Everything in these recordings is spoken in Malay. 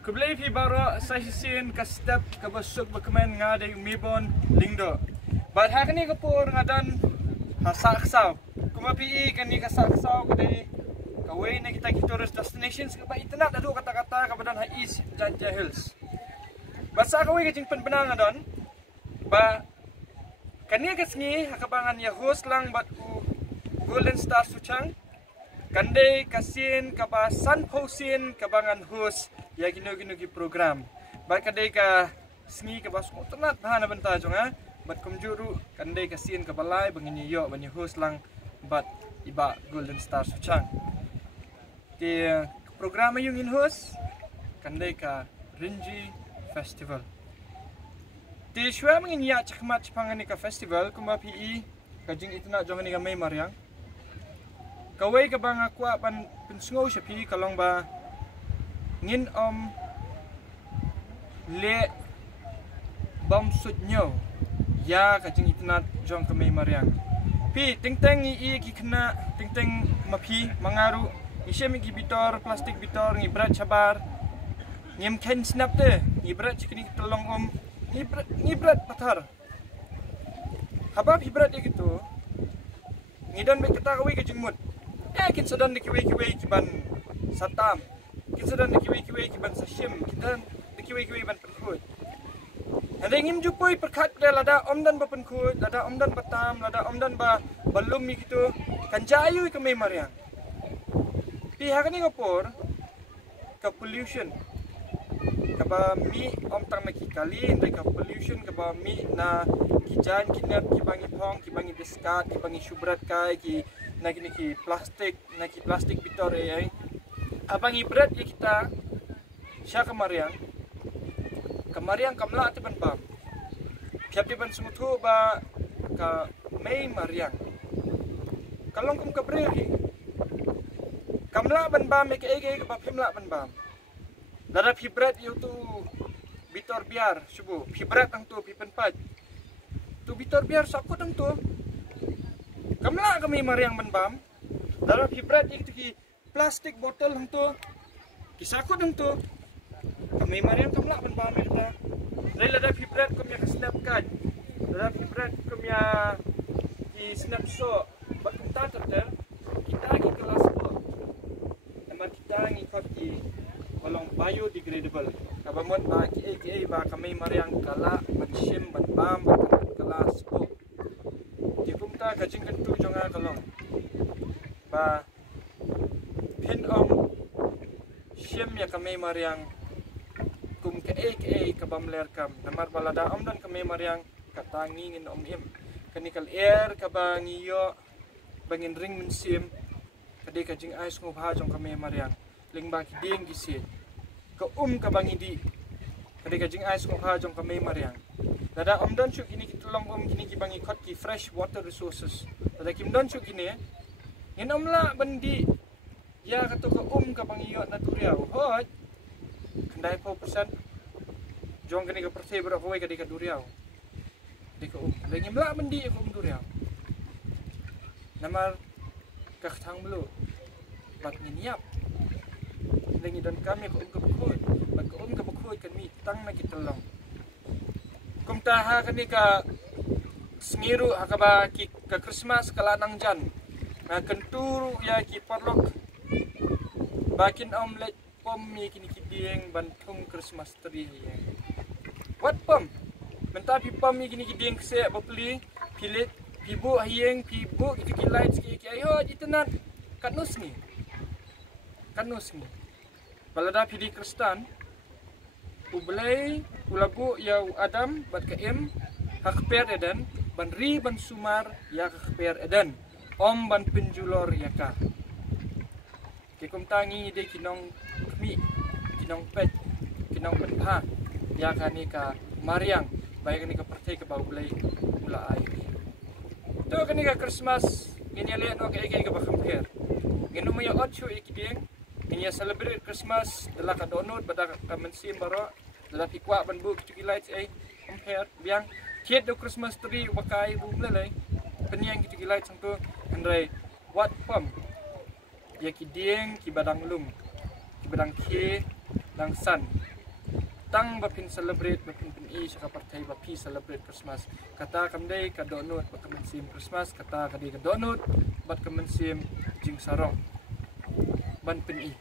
Kebelah pi bara saya sin ke step ke besuk berkemen ngadai umibon lingdo. But hari ni kepur ngadan hasak sau. Kuma pi kan ni kasak sau kedai kawai ni kita tourist destinations ke ba internet adu kata-kata ke badan East Janja Hills. Basa kawai ke jingpen benang ngadon. Ba kan ni kesngi hakabangan ya host lang bat Golden Star Suchang. Kandai kasin kaba Sun Posin kabangan host ya gino-gino ki program. Bat kadai ka sngi ka basku tenat bahana benta jonga. Bat kumjuru kandai kasin ka balai bangini yo banyi host lang bat iba Golden Star Suchang. Ti program yung in host kandai ka Rinji Festival. Ti shwa mangin ya chakmat pangani ka festival kuma pi kajing itna jonga ni ka may maryang. Kawai ka bang akwa pan pinsngo siya pi kalong ba ngin le bom sudnyo ya kajing itnat jong kami maryang pi ting-ting i kikna ting-ting mapi mangaru isem gi bitor plastik bitor ngi brat sabar ngim ken snap te ngi brat chikni tolong ngi brat pathar habab hibrat gitu ngidon be kita kawi kajing mut kin sadan dikiwi kiban satam kita dan dikiwi kiban sashim kita dikiwi ban penkut. Ada ingin jupui perkat dia lada omdan ba penkut, lada omdan batam, lada omdan ba balum mi gitu. Kan jayu ke memoriang. Pihak ni ngapor ke pollution. Kaba mi om tang na kikali, ndai ka pollution kaba mi na kijan kinap kibangi pong, kibangi diskat, kibangi subrat kai ki na ki plastik bitor ai. Abang ibrat ya kita siya kemariang kamla ati ban bam siap di ban sumutu ba ka may mariang kalong kum kabreli kamla ban bam ke ege ka pimla ban bam dara ibrat yu tu bitor biar subu ibrat ang tu pipenpat tu bitor biar sakut ang tu kamla ka may mariang ban bam dara ibrat yu tu ki plastik botol hang tu kisakot hang tu kami mariam kamla ban ba merta laila da fibrat kumya ka snap card da fibrat kumya ki snap so bat kunta ter kita ki kelas po nama kita ngi kot ki walong biodegradable kabamot ba ki ba kami mariam kala ban shim ban bam ban kelas po ki kumta kajing kentu jonga kalong ba pin siem ya kami mariang kum ke kabamler kam namar balada dan kami mariang katangi ngin im kanikal air kabangi yo bangin ring min siem kadi kajing ais ngubha jong kami mariang lingba ki ding gisi ka kabangi di kadi kajing ais ngubha jong kami mariang dada dan chuk ini kitulong kini kibangi khot ki fresh water resources dada kim don chuk ini ngin la bandi ya kato ka kabang iyo na duriaw hot kanday po persen jong kani ka perse bro ko kadi ka duriaw di ka lagi mla mandi ko duriaw namar kaktang blu bat niniap lagi dan kami ko kabukod bat ko kabukod kami tang na kitalong kumtaha kani ka sengiru hakaba ki ka Christmas kala nang jan na kenturu ya ki parlok bakin omelet pom mi kini kiding bantung Christmas tree what pom menta pi pom mi kini kiding kse bapli pilit pibu hieng pibu itu ki lights ki ayo itenat kanus ni balada pidi kristan ublay ulagu ya adam bat kaim hakper eden ban ri ban sumar ya hakper eden om ban penjulor ya ka kikum tangi de kinong mi kinong pet kinong pentha ya kani ka mariang baik kani ka pertai ka baulay mula ay to kani ka Christmas ginyale no kay ka bakamper ngino mo ya ocho ikiding ginya celebrate Christmas dala ka donut bada ka mensim baro dala pikwa ban bu ki lights ay compare biang kiet do Christmas tree wakai bumlalay penyang ki lights to andai what pam ya kiding ki badang lum ki badang ke dang san tang bapin celebrate bapin pin I saka partai bapi celebrate Christmas kata kamdai ka donut bat kamansim Christmas kata kadai ka donut bat kamansim jing sarong ban pin I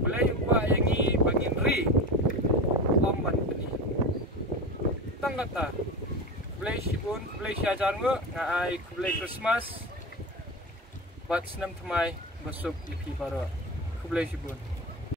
mulai upa yang I bangin ri om ban pin I tang kata kulai sibun kulai syajar nga ai kulai Christmas bat senam thamai basuk iki baro kulai sibun